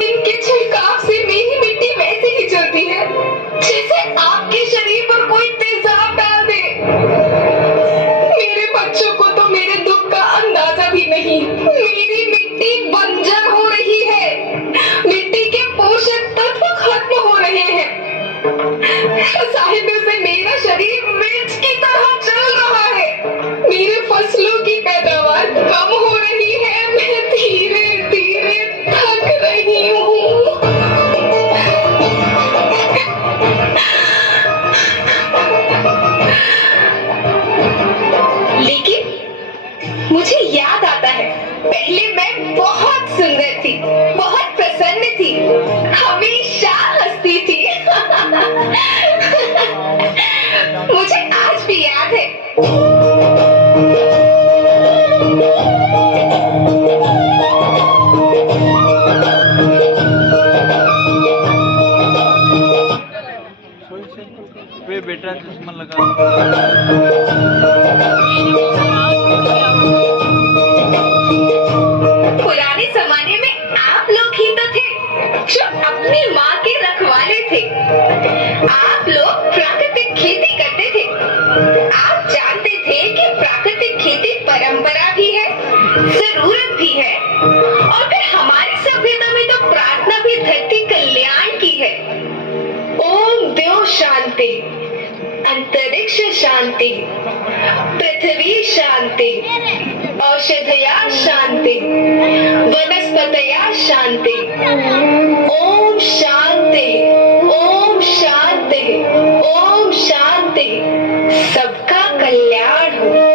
इनके छिड़काव से मेरी मिट्टी वैसे ही चलती है जैसे आपके शरीर पर कोई तेजाब डाल दे। मेरे बच्चों को तो मेरे दुख का अंदाजा भी नहीं। मेरी मिट्टी बंजर हो रही है, मिट्टी के पोषक तत्व खत्म हो रहे हैं। रसायनों से मेरा शरीर मिर्च की तरह जल रहा है। मेरे फसलों की पैदावार कम हो रही है। मैं धीरे धीरे थक रही हूँ। लेकिन मुझे याद आता है, पहले मैं बहुत सुंदर थी, बहुत प्रसन्न थी, हमेशा हंसती थी। मुझे आज भी याद है। बेटा चश्मा लगा। पुराने जमाने में आप लोग ही तो थे जो अपनी माँ के रखवाले थे। आप लोग प्राकृतिक खेती करते थे। आप जानते थे कि प्राकृतिक खेती परंपरा भी है, जरूरत भी है, और फिर हमारी सभ्यता में तो प्रार्थना भी धरती कल्याण की है। ओम द्यो शांति, अंतरिक्ष शांति, पृथ्वी शांति, औषधया शांति, वनस्पतया शांति। ओम शांति, ओम शांति, ओम शांति। सबका कल्याण हो।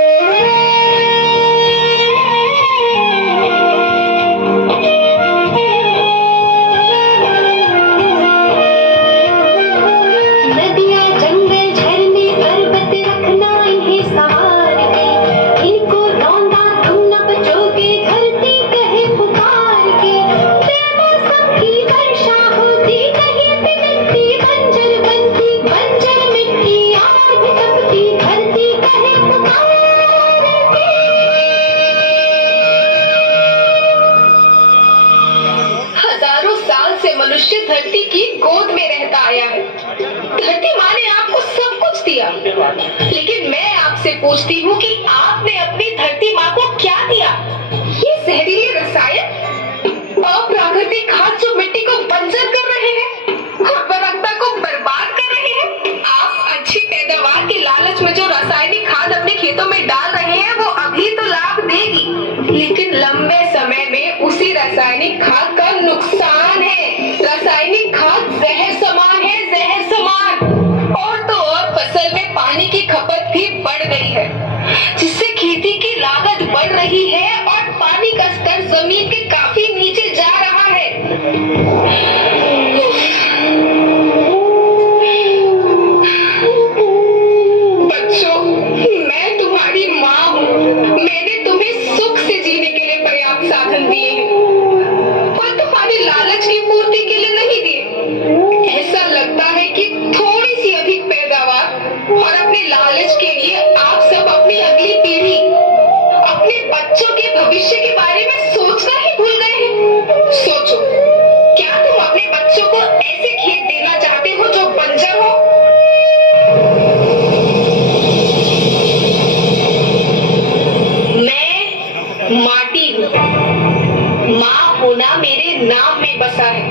नदियाँ जंगल झरने पर्वत रखना इन्हें संवार के, इनको रौंदा तुम न बचोगे धरती कहे पुकार के। बेमौसम की वर्षा होती कहीं पे मिट्टी बंजर बनती, बंजर मिट्टी आग तपती धरती कहे पुकार के। हजारों साल से मनुष्य धरती की गोद में रहता आया है। धरती माँ ने आपको सब कुछ दिया, लेकिन मैं आपसे पूछती हूँ कि आपने अपनी धरती माँ को क्या दिया? ये जहरीले रसायन, अप्राकृतिक खाद जो मिट्टी को बंजर कर रहे हैं, उर्वरकता को बर्बाद कर रहे हैं। आप अच्छी पैदावार के लालच में जो रासायनिक खाद अपने खेतों में डाल रहे हैं, वो अभी तो लाभ देगी, लेकिन लंबे समय में उसी रासायनिक खाद का नुकसान है। रासायनिक खाद जहर समान है, जहर समान। और तो और फसल में पानी की खपत भी बढ़ गई है, जिससे खेती की लागत बढ़ रही है और पानी का स्तर जमीन के काफी नीचे जा रहा है। बच्चों, मैं तुम्हारी माँ हूँ। मैंने तुम्हें सुख से जीने के लिए पर्याप्त साधन दिए हैं और तुम्हारे लालच की पूर्ति के लिए नहीं दिए। ऐसा लगता है कि थोड़ी सी अधिक पैदावार और अपने लालच के लिए आप सब अपनी अगली पीढ़ी, अपने बच्चों के भविष्य के बारे में सोचना ही भूल गए हैं। सोचो, क्या तुम अपने बच्चों को ऐसे खेत देना चाहते हो जो बंजर हो? मैं माटी हूँ। माँ होना मेरे नाम में बसा है।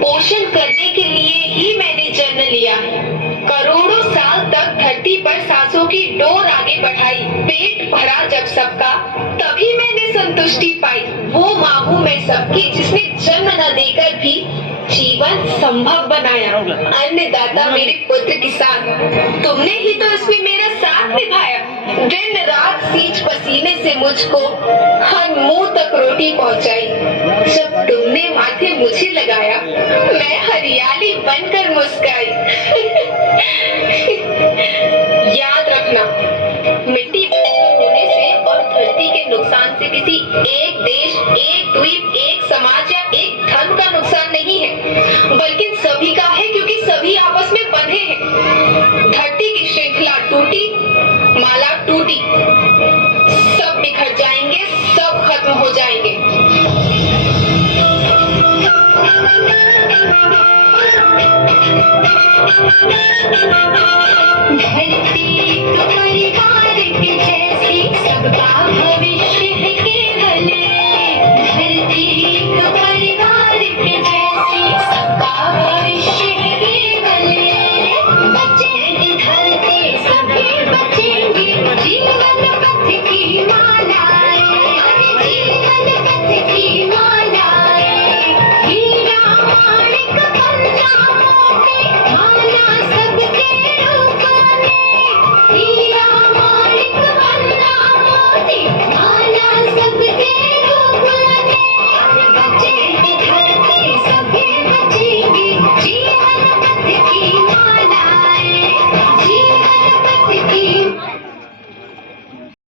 पोषण करने के लिए ही मैंने जन्म लिया है। करोड़ों साल तक धरती पर सांसों की डोर आगे बढ़ाई। पेट भरा जब सबका, तभी मैंने संतुष्टि पाई। वो माँ हूँ मैं सबकी, जिसने जन्म न देकर भी जीवन संभव बनाया। अन्नदाता मेरे पुत्र किसान, तुमने ही तो इसमें मेरा साथ निभाया। दिन रात सींच पसीने से मुझको हर मुंह तक रोटी पहुंचाई। जब तुमने माथे मुझे लगाया, मैं हरियाली बनकर मुस्काई। याद रखना, मिट्टी बंजर होने से और धरती के नुकसान से किसी एक देश, एक द्वीप,